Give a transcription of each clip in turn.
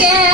Yeah.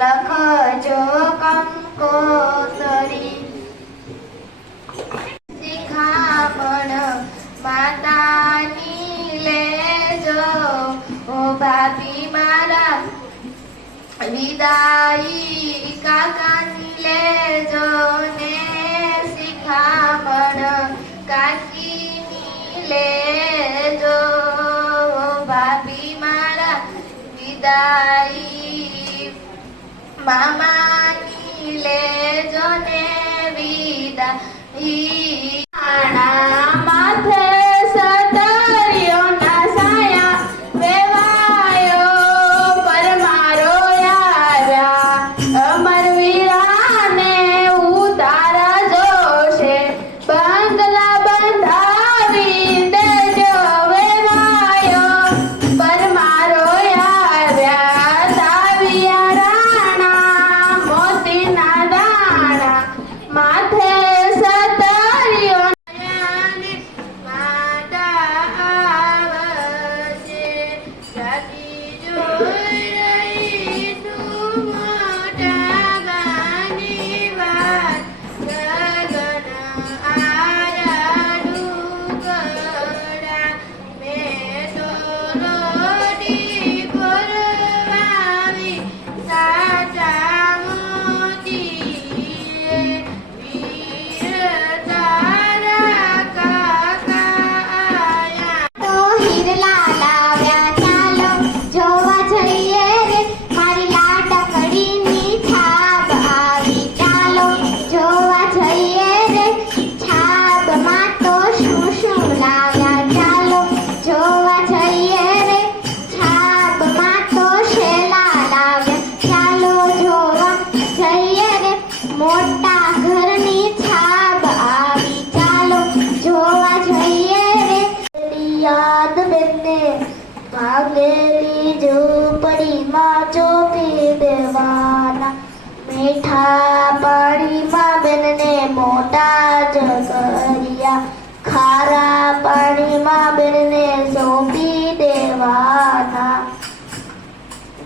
લખ જો લખજો કંકોતરી શિખામણ માતાની લેજો. ઓ ભાભી મારા વિદાય કાકા માની લેજો ને વિદા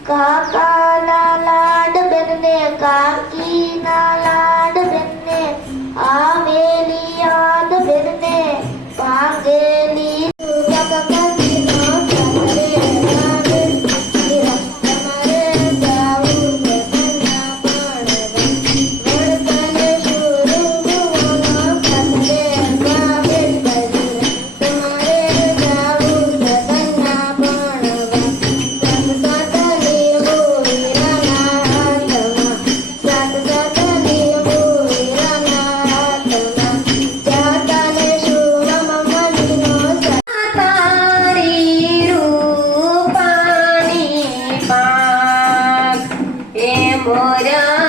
కాకా లాడ బెననే కాకి నాలా പോരാ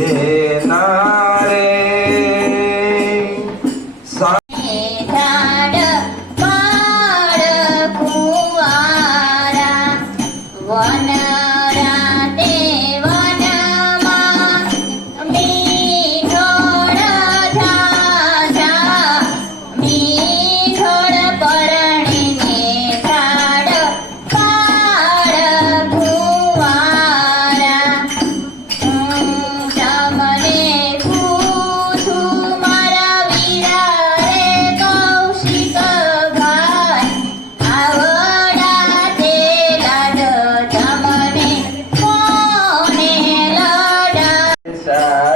de Dadah.